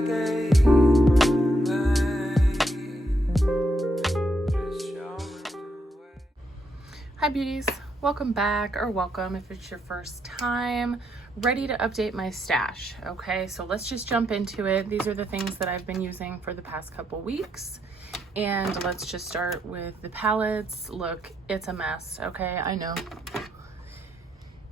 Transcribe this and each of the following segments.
Hi beauties, welcome back, or welcome if it's your first time. Ready to update my stash. Okay, so let's just jump into it. These are the things that I've been using for the past couple weeks, and let's just start with the palettes. Look, it's a mess. Okay, I know,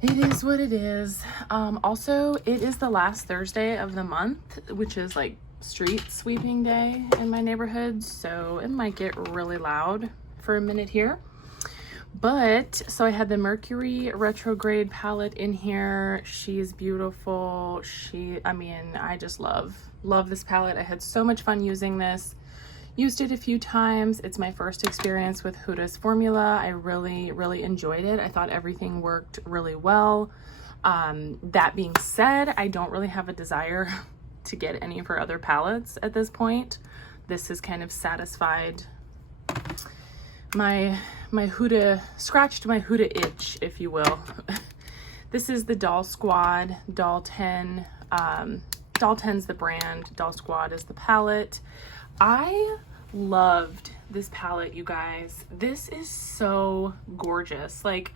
it is what it is. Also, it is the last Thursday of the month, which is like street sweeping day in my neighborhood, so it might get really loud for a minute here. But so I had the Mercury retrograde palette in here. She's beautiful. I just love this palette. I had so much fun using this. Used it a few times. It's my first experience with Huda's formula. I really enjoyed it. I thought everything worked really well. That being said, I don't really have a desire to get any of her other palettes at this point. This has kind of satisfied my Huda, scratched my Huda itch, if you will. This is the Doll Squad, Doll 10. Doll 10's the brand, Doll Squad is the palette. I loved this palette, you guys. This is so gorgeous. Like,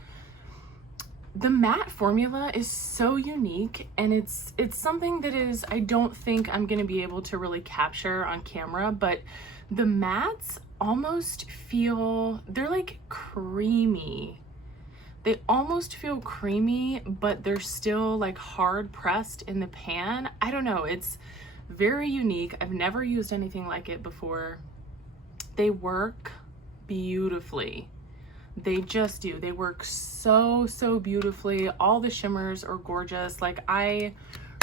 the matte formula is so unique, and it's something that is, I don't think I'm gonna be able to really capture on camera, but the mattes almost feel, they're like creamy. They almost feel creamy, but they're still like hard pressed in the pan. I don't know, it's very unique. I've never used anything like it before. They work beautifully. They just do. They work so beautifully. All the shimmers are gorgeous. Like, I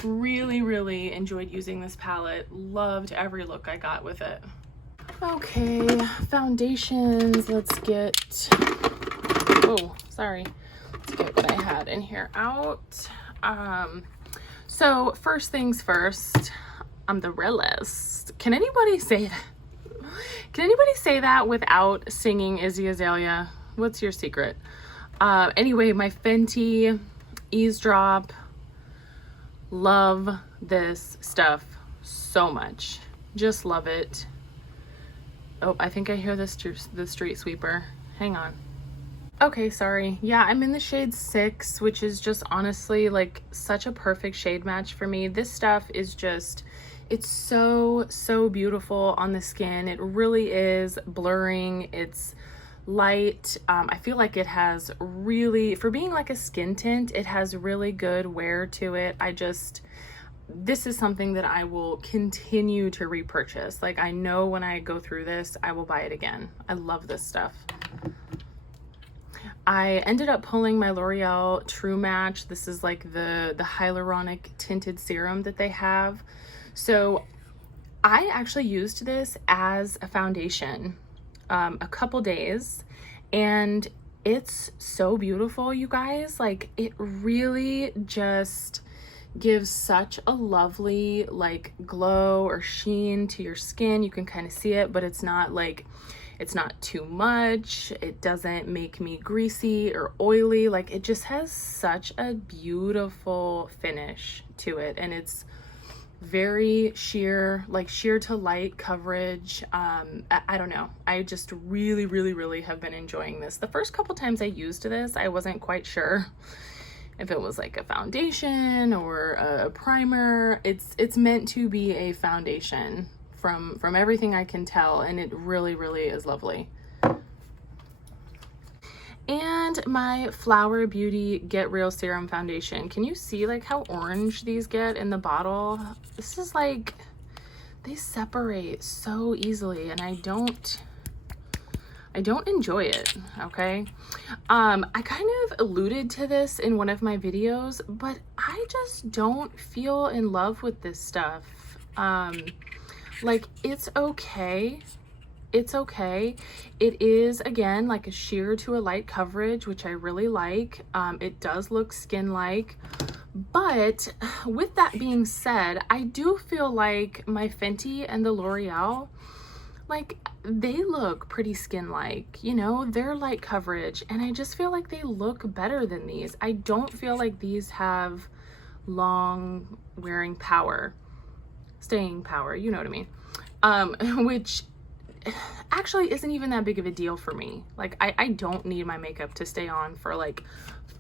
really enjoyed using this palette. Loved every look I got with it. Okay, foundations. Let's get, oh, sorry. Let's get what I had in here out. So first things first, I'm the realist. Can anybody say that? Can anybody say that without singing Izzy Azalea? What's your secret? Anyway, my Fenty Eavesdrop. Love this stuff so much. Just love it. Oh, I think I hear the street sweeper. Hang on. Okay, sorry. Yeah, I'm in the shade 6, which is just honestly like such a perfect shade match for me. This stuff is just, it's so beautiful on the skin. It really is blurring. It's light. I feel like it has really, for being like a skin tint, it has really good wear to it. This is something that I will continue to repurchase. Like, I know when I go through this, I will buy it again. I love this stuff. I ended up pulling my L'Oreal True Match. This is like the hyaluronic tinted serum that they have. So I actually used this as a foundation a couple days, and it's so beautiful, you guys. Like, it really just gives such a lovely like glow or sheen to your skin. You can kind of see it, but it's not like, it's not too much. It doesn't make me greasy or oily. Like, it just has such a beautiful finish to it, and it's very sheer, like sheer to light coverage. I don't know, I just really have been enjoying this. The first couple times I used this, I wasn't quite sure if it was like a foundation or a primer. It's meant to be a foundation from everything I can tell, and it really is lovely. And my Flower Beauty Get Real Serum Foundation. Can you see like how orange these get in the bottle? This is like, they separate so easily, and I don't enjoy it, okay? I kind of alluded to this in one of my videos, but I just don't feel in love with this stuff. Like, it's okay. It's okay. It is, again, like a sheer to a light coverage, which I really like. It does look skin-like. But with that being said, I do feel like my Fenty and the L'Oreal, like, they look pretty skin-like, you know, they're light coverage, and I just feel like they look better than these. I don't feel like these have long wearing power. staying power, you know what I mean? Which actually isn't even that big of a deal for me. Like, I don't need my makeup to stay on for like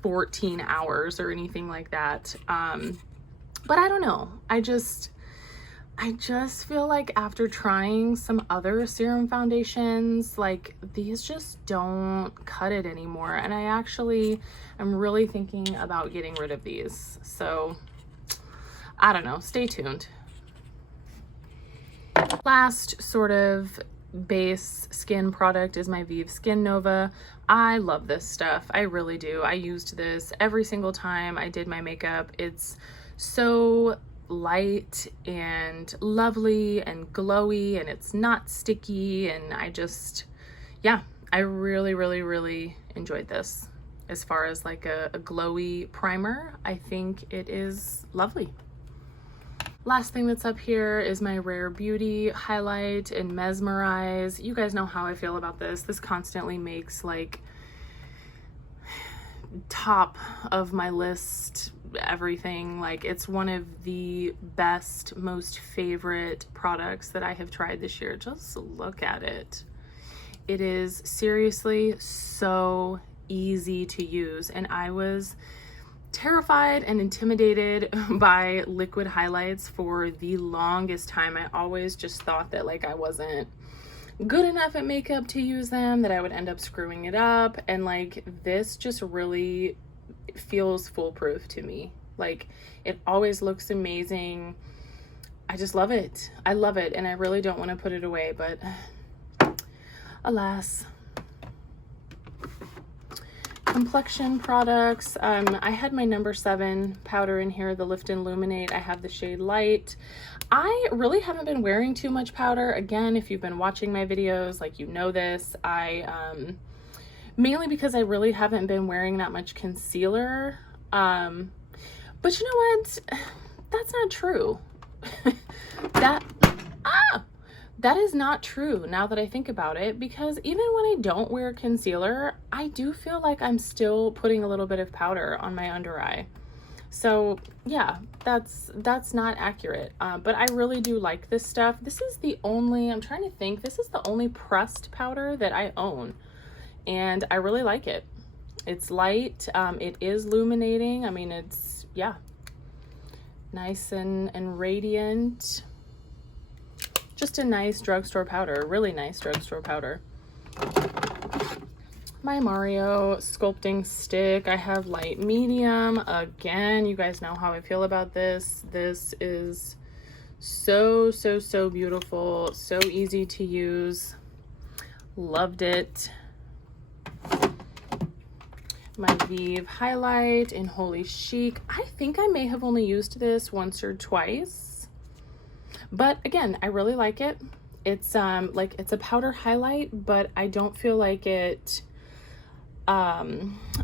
14 hours or anything like that. But I don't know. I just feel like after trying some other serum foundations, like these just don't cut it anymore. And I actually am really thinking about getting rid of these. So I don't know, stay tuned. Last sort of base skin product is my Vive Skin Nova. I love this stuff. I really do. I used this every single time I did my makeup. It's so light and lovely and glowy, and it's not sticky, and yeah, I really enjoyed this. As far as like a glowy primer, I think it is lovely. Last thing that's up here is my Rare Beauty highlight in Mesmerize. You guys know how I feel about this. This constantly makes like top of my list everything. Like, it's one of the best, most favorite products that I have tried this year. Just look at it. It is seriously so easy to use, and I was terrified and intimidated by liquid highlights for the longest time. I always just thought that like I wasn't good enough at makeup to use them, that I would end up screwing it up, and like this just really feels foolproof to me. Like, it always looks amazing. I just love it. I love it, and I really don't want to put it away, but alas. Complexion products. I had my number 7 powder in here, the Lift and Illuminate. I have the shade Light. I really haven't been wearing too much powder. Again, if you've been watching my videos, like, you know this. Mainly because I really haven't been wearing that much concealer. But you know what? That's not true. That is not true now that I think about it, because even when I don't wear concealer, I do feel like I'm still putting a little bit of powder on my under eye. So yeah, that's not accurate. But I really do like this stuff. This is the only, I'm trying to think, this is the only pressed powder that I own, and I really like it. It's light. It is illuminating. I mean, it's, yeah, nice and radiant. Just a nice drugstore powder, really nice drugstore powder. My Mario sculpting stick, I have light medium. Again, you guys know how I feel about this. This is so beautiful, so easy to use. Loved it. My Vive highlight in Holy Chic. I think I may have only used this once or twice. But again, I really like it. It's like, it's a powder highlight, but I don't feel like it, oh,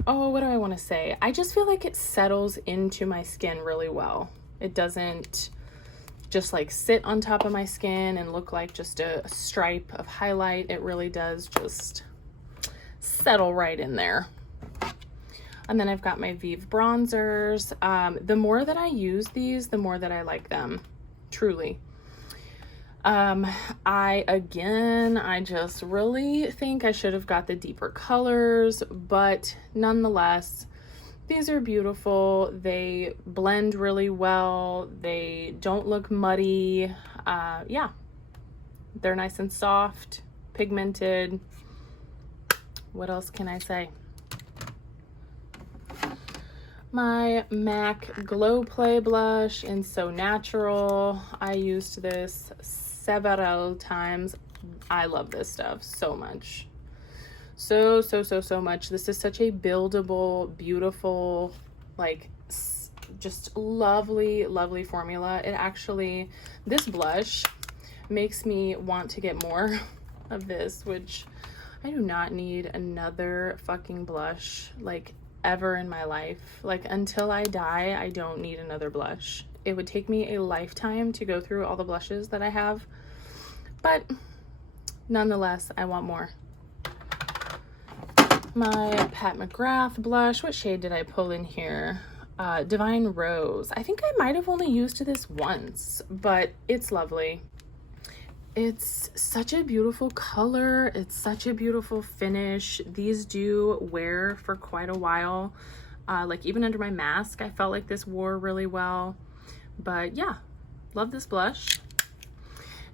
what do I want to say? I just feel like it settles into my skin really well. It doesn't just like sit on top of my skin and look like just a stripe of highlight. It really does just settle right in there. And then I've got my Vive bronzers. The more that I use these, the more that I like them, truly. I just really think I should have got the deeper colors, but nonetheless, these are beautiful. They blend really well. They don't look muddy. Yeah, they're nice and soft, pigmented. What else can I say? My MAC Glow Play blush in So Natural. I used this several times. I love this stuff so much. So much. This is such a buildable, beautiful, like, just lovely formula. It actually, this blush makes me want to get more of this, which I do not need another fucking blush, like, ever in my life. Like, until I die, I don't need another blush. It would take me a lifetime to go through all the blushes that I have, but nonetheless, I want more. My Pat McGrath blush. What shade did I pull in here? Divine Rose. I think I might have only used this once, but it's lovely. It's such a beautiful color. It's such a beautiful finish. These do wear for quite a while. Like even under my mask, I felt like this wore really well. But yeah, love this blush.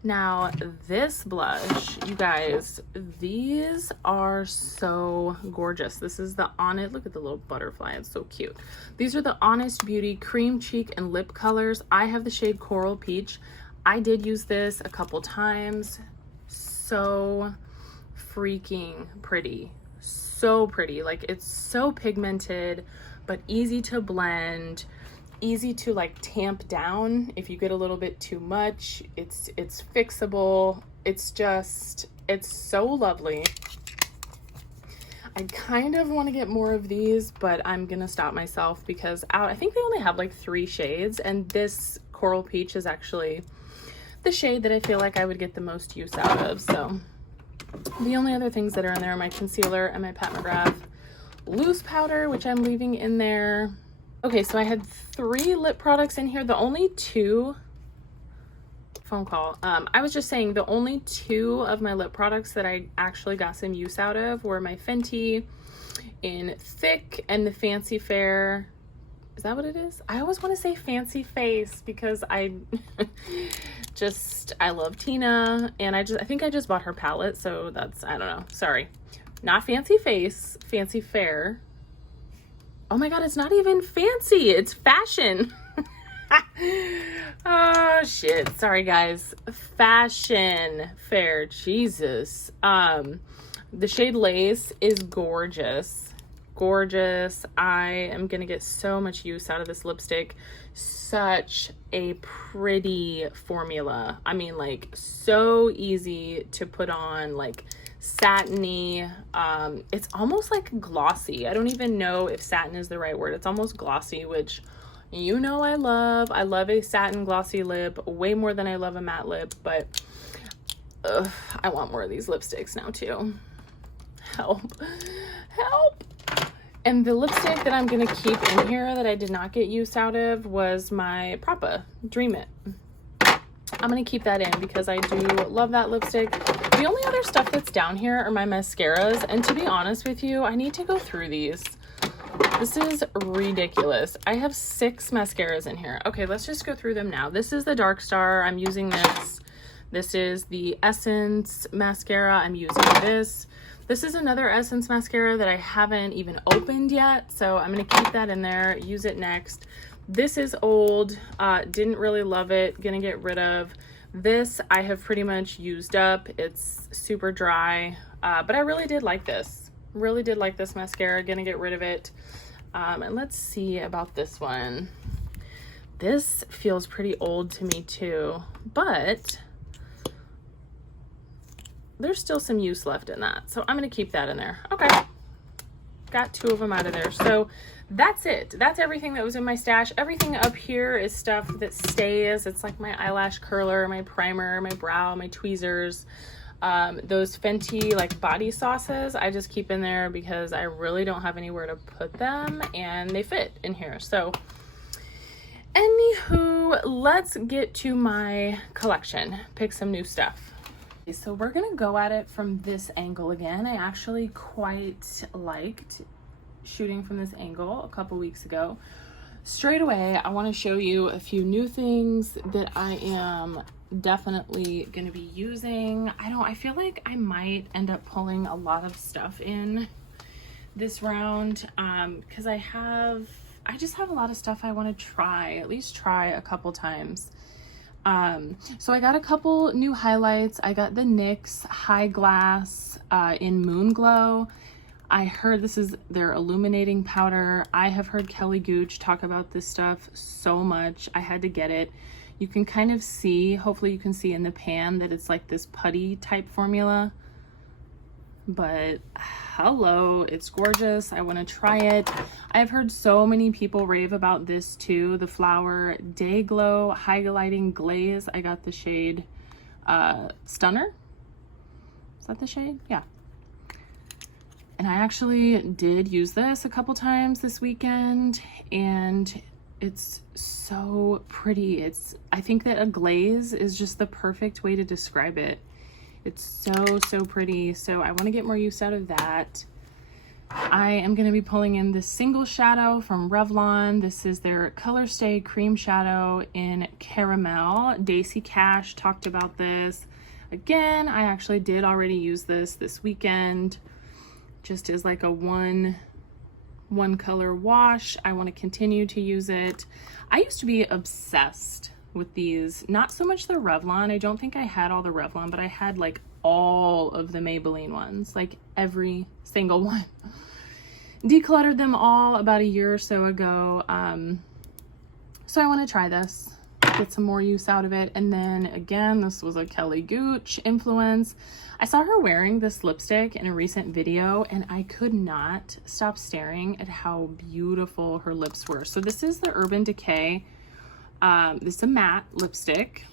Now this blush, you guys, these are so gorgeous. This is the Honest, look at the little butterfly, it's so cute. These are the Honest Beauty Cream Cheek and Lip colors. I have the shade Coral Peach. I did use this a couple times. So freaking pretty. So pretty. Like, it's so pigmented, but easy to blend. Easy to like tamp down if you get a little bit too much. It's fixable. It's so lovely. I kind of want to get more of these, but I'm gonna stop myself because I think they only have like 3 shades, and this Coral Peach is actually the shade that I feel like I would get the most use out of. So the only other things that are in there are my concealer and my Pat McGrath loose powder, which I'm leaving in there. Okay, so I had 3 lip products in here. The only 2 phone call. I was just saying the only 2 of my lip products that I actually got some use out of were my Fenty in Thick and the Fancy Fair. Is that what it is? I always want to say Fancy Face because I love Tina, and I think I just bought her palette, so that's, I don't know. Sorry. Not Fancy Face, Fancy Fair. Oh my god, it's not even fancy, it's fashion. Oh shit, sorry guys. Fashion Fair, Jesus. The shade Lace is gorgeous. Gorgeous. I am gonna get so much use out of this lipstick. Such a pretty formula. I mean, like, so easy to put on, like satiny. It's almost like glossy. I don't even know if satin is the right word. It's almost glossy, which you know I love. I love a satin glossy lip way more than I love a matte lip, but I want more of these lipsticks now too. Help. Help. And the lipstick that I'm gonna keep in here that I did not get use out of was my Propa Dream It. I'm gonna keep that in because I do love that lipstick. The only other stuff that's down here are my mascaras, and to be honest with you, I need to go through these. This is ridiculous. I have 6 mascaras in here. Okay, let's just go through them now. This is the Dark Star. I'm using this. This is the Essence mascara. I'm using this. This is another Essence mascara that I haven't even opened yet, so I'm gonna keep that in there, use it next. This is old, didn't really love it, gonna get rid of. This I have pretty much used up. It's super dry, but I really did like this. Really did like this mascara, gonna get rid of it. And let's see about this one. This feels pretty old to me too, but there's still some use left in that, so I'm gonna keep that in there. Okay, got 2 of them out of there. So that's it. That's everything that was in my stash. Everything up here is stuff that stays. It's like my eyelash curler, my primer, my brow, my tweezers. Those Fenty like body sauces I just keep in there because I really don't have anywhere to put them, and they fit in here. So anywho, let's get to my collection, pick some new stuff. So we're gonna go at it from this angle again. I actually quite liked shooting from this angle a couple weeks ago. Straight away, I want to show you a few new things that I am definitely going to be using. I feel like I might end up pulling a lot of stuff in this round because I just have a lot of stuff I want to try, at least try a couple times. So I got a couple new highlights. I got the NYX High Glass in Moon Glow. I heard this is their illuminating powder. I have heard Kelly Gooch talk about this stuff so much. I had to get it. You can kind of see, hopefully you can see in the pan that it's like this putty type formula. But hello, it's gorgeous. I want to try it. I've heard so many people rave about this too. The Flower Day Glow Highlighting Glaze. I got the shade Stunner. Is that the shade? Yeah. And I actually did use this a couple times this weekend, and it's so pretty. I think that a glaze is just the perfect way to describe it. It's so pretty. So I want to get more use out of that. I am going to be pulling in this single shadow from Revlon. This is their Color Stay Cream Shadow in Caramel. Daisy Cash talked about this. Again, I actually did already use this weekend, just as like a one color wash. I want to continue to use it. I used to be obsessed with these, not so much the Revlon. I don't think I had all the Revlon, but I had like all of the Maybelline ones, like every single one. Decluttered them all about a year or so ago. So I want to try this, get some more use out of it. And then again, this was a Kelly Gooch influence. I saw her wearing this lipstick in a recent video, and I could not stop staring at how beautiful her lips were. So this is the Urban Decay. This is a matte lipstick,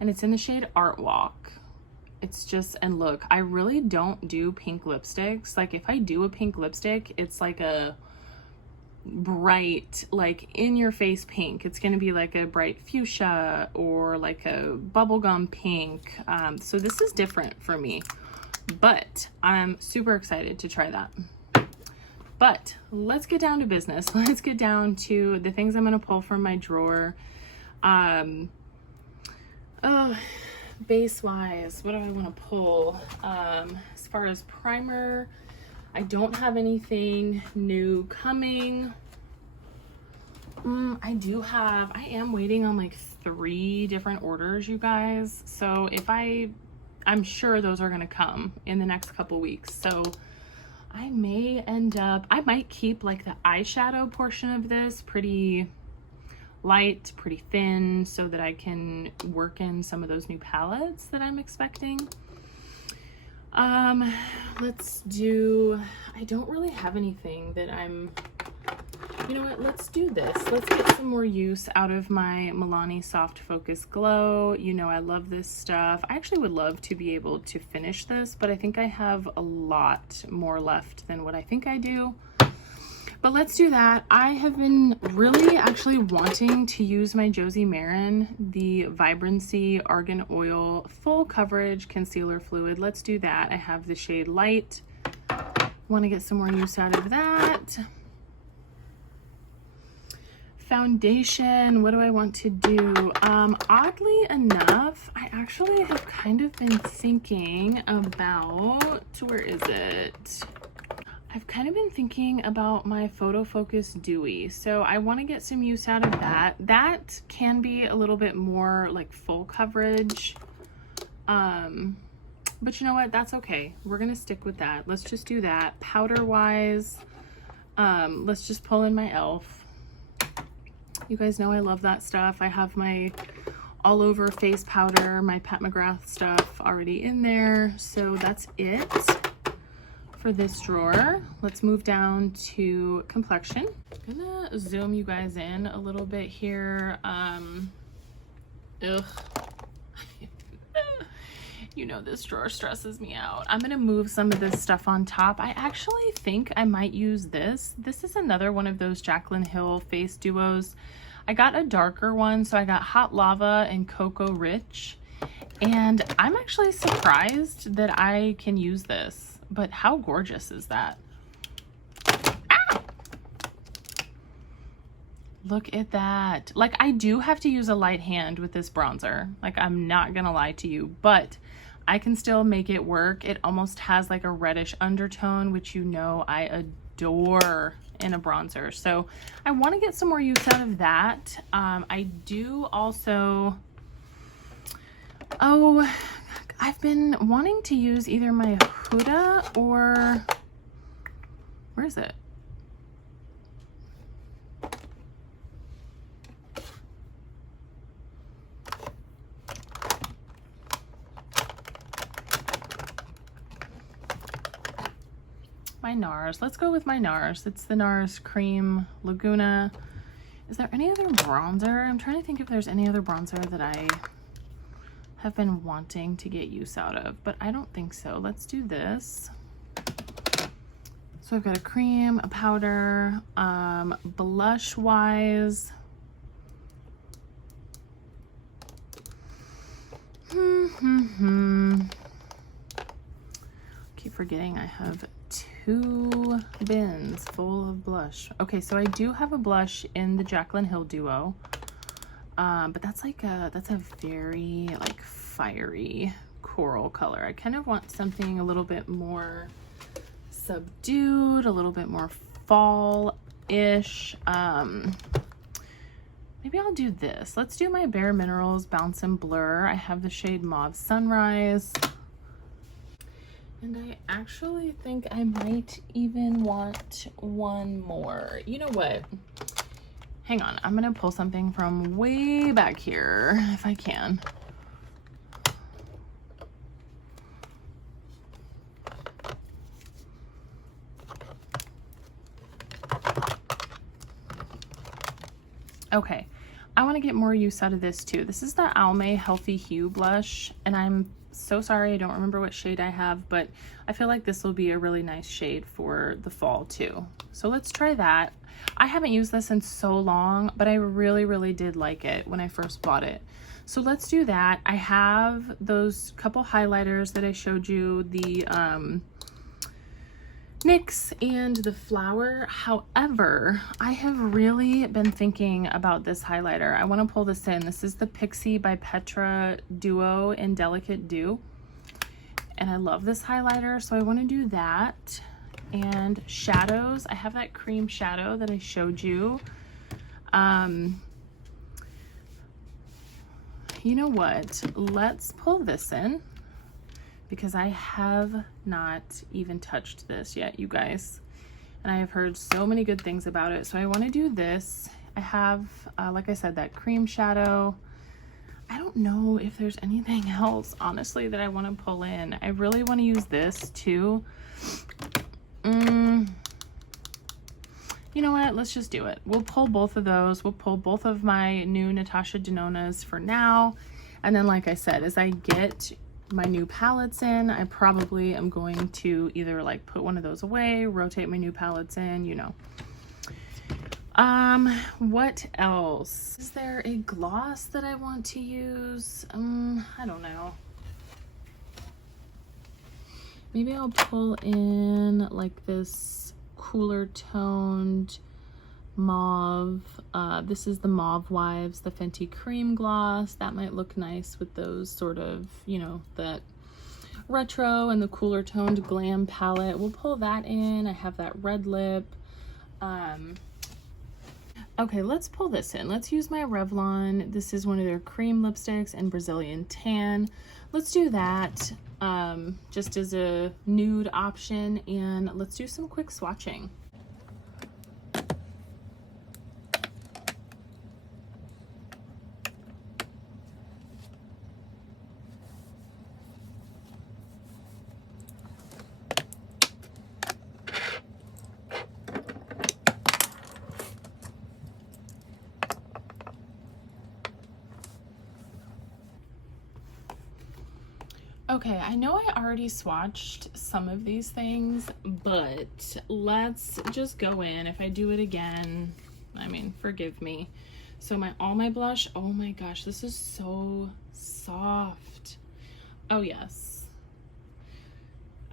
and it's in the shade Art Walk. It's just, and look, I really don't do pink lipsticks. Like if I do a pink lipstick, it's like a bright, like in your face pink. It's going to be like a bright fuchsia or like a bubblegum pink. So this is different for me, but I'm super excited to try that. But let's get down to business. Let's get down to the things I'm going to pull from my drawer. Base wise, what do I want to pull? As far as primer, I don't have anything new coming. I am waiting on like 3 different orders, you guys. So I'm sure those are going to come in the next couple weeks. So I might keep like the eyeshadow portion of this pretty light, pretty thin, so that I can work in some of those new palettes that I'm expecting. I don't really have anything that you know what, let's do this. Let's get some more use out of my Milani Soft Focus Glow. You know, I love this stuff. I actually would love to be able to finish this, but I think I have a lot more left than what I think I do. But let's do that. I have been really actually wanting to use my Josie Maran, the Vibrancy Argan Oil Full Coverage Concealer Fluid. Let's do that. I have the shade Light. Want to get some more use out of that. Foundation, what do I want to do? Oddly enough, I actually have kind of been thinking about, where is it? I've kind of been thinking about my Photo Focus Dewy. So I want to get some use out of that. That can be a little bit more like full coverage. But you know what? That's okay. We're going to stick with that. Let's just do that. Powder wise, let's just pull in my e.l.f. You guys know I love that stuff. I have my all over face powder, my Pat McGrath stuff already in there. So that's it for this drawer. Let's move down to complexion. I'm gonna zoom you guys in a little bit here. You know, this drawer stresses me out. I'm gonna move some of this stuff on top. I actually think I might use this. This is another one of those Jaclyn Hill face duos. I got a darker one, so I got Hot Lava and Cocoa Rich. And I'm actually surprised that I can use this. But how gorgeous is that? Ah! Look at that. Like, I do have to use a light hand with this bronzer. Like, I'm not gonna lie to you, but I can still make it work. It almost has like a reddish undertone, which you know I adore in a bronzer. So I want to get some more use out of that. I do also, I've been wanting to use either my Huda or, where is it? My NARS. Let's go with my NARS. It's the NARS Cream Laguna. Is there any other bronzer? I'm trying to think if there's any other bronzer that I have been wanting to get use out of, but I don't think so. Let's do this. So I've got a cream, a powder, blush wise. Keep forgetting I have 2 bins full of blush. Okay, so I do have a blush in the Jaclyn Hill Duo, but that's a very like fiery coral color. I kind of want something a little bit more subdued, a little bit more fall-ish. Maybe I'll do this. Let's do my Bare Minerals Bounce and Blur. I have the shade Mauve Sunrise. And I actually think I might even want one more. You know what? Hang on. I'm going to pull something from way back here if I can. Okay, I want to get more use out of this too. This is the Almay Healthy Hue blush, and I'm so sorry I don't remember what shade I have, but I feel like this will be a really nice shade for the fall too. So let's try that. I haven't used this in so long, but I really did like it when I first bought it. So let's do that. I have those couple highlighters that I showed you, the NYX and the Flower. However, I have really been thinking about this highlighter. I want to pull this in. This is the Pixi by Petra Duo in Delicate Dew. And I love this highlighter, so I want to do that. And shadows, I have that cream shadow that I showed you. You know what? Let's pull this in, because I have not even touched this yet, you guys. And I have heard so many good things about it. So I want to do this. I have, like I said, that cream shadow. I don't know if there's anything else, honestly, that I want to pull in. I really want to use this too. You know what? Let's just do it. We'll pull both of those. We'll pull both of my new Natasha Denona's for now. And then, like I said, as I get my new palettes in, I probably am going to either like put one of those away, rotate my new palettes in, you know. What else? Is there a gloss that I want to use? I don't know. Maybe I'll pull in like this cooler toned mauve. This is the Mauve Wives, the Fenty cream gloss. That might look nice with those sort of, you know, that retro and the cooler toned Glam palette. We'll pull that in. I have that red lip. Okay, let's pull this in. Let's use my Revlon. This is one of their cream lipsticks in Brazilian Tan. Let's do that just as a nude option, and let's do some quick swatching. Okay, I know I already swatched some of these things, but let's just go in. If I do it again, I mean, forgive me. So all my blush, oh my gosh, this is so soft. Oh yes.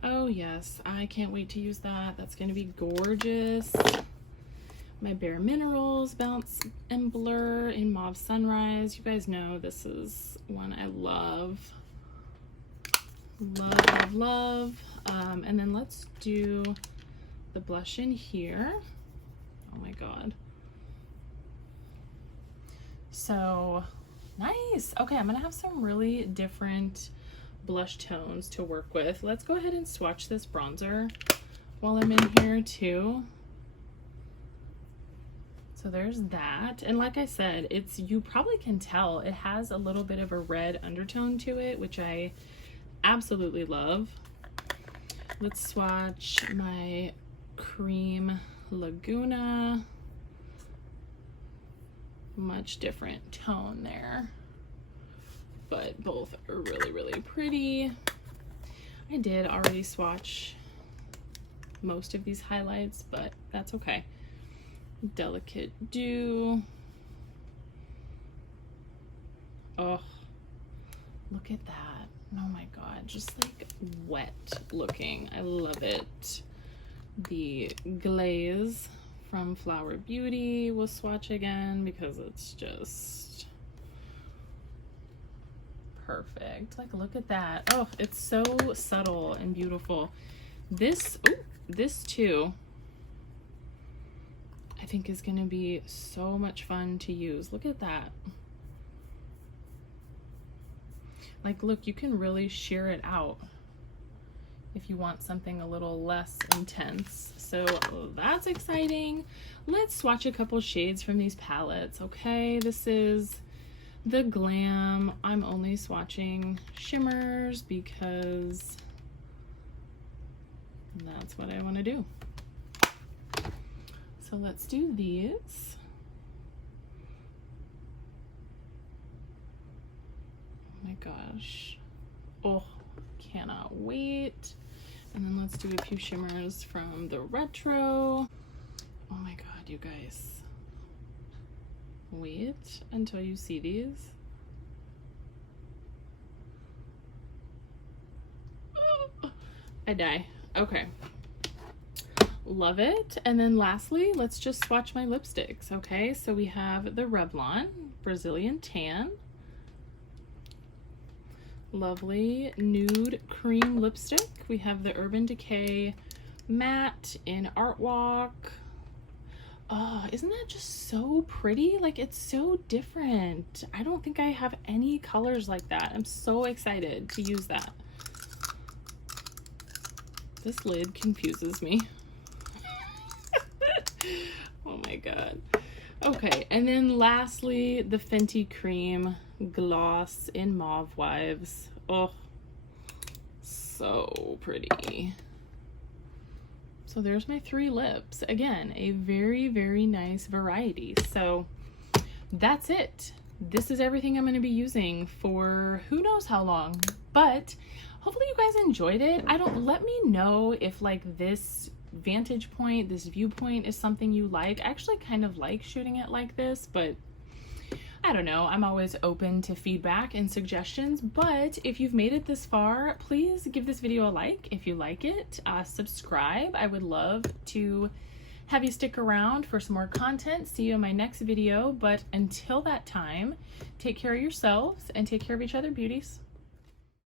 Oh yes, I can't wait to use that. That's gonna be gorgeous. My Bare Minerals Bounce and Blur in Mauve Sunrise. You guys know this is one I love. Love. And then let's do the blush in here. Oh my god. So nice. Okay, I'm gonna have some really different blush tones to work with. Let's go ahead and swatch this bronzer while I'm in here too. So there's that. And like I said, you probably can tell it has a little bit of a red undertone to it, which I absolutely love. Let's swatch my cream Laguna. Much different tone there, but both are really pretty. I did already swatch most of these highlights, but that's okay. Delicate Dew. Oh, look at that. Oh my god, just like wet looking. I love it. The Glaze from Flower Beauty will swatch again because it's just perfect. Like, look at that. Oh, it's so subtle and beautiful. This, ooh, this too, I think is gonna be so much fun to use. Look at that. Like, look, you can really sheer it out if you want something a little less intense. So that's exciting. Let's swatch a couple shades from these palettes, okay? This is the Glam. I'm only swatching shimmers because that's what I want to do. So let's do these. Oh my gosh. Oh, cannot wait. And then let's do a few shimmers from the Retro. Oh my god, you guys. Wait until you see these. I die. Okay. Love it. And then lastly, let's just swatch my lipsticks, okay? So we have the Revlon Brazilian Tan. Lovely nude cream lipstick. We have the Urban Decay Matte in Art Walk. Oh, isn't that just so pretty? Like, it's so different. I don't think I have any colors like that. I'm so excited to use that. This lid confuses me. Oh my god. Okay, and then lastly, the Fenty Cream Gloss in Mauve Wives. Oh, so pretty. So there's my 3 lips. Again, a very, very nice variety. So that's it. This is everything I'm going to be using for who knows how long, but hopefully you guys enjoyed it. Let me know if like this vantage point, this viewpoint is something you like. I actually kind of like shooting it like this, but I don't know. I'm always open to feedback and suggestions, but if you've made it this far, please give this video a like if you like it. Subscribe. I would love to have you stick around for some more content. See you in my next video, but until that time, take care of yourselves and take care of each other, beauties.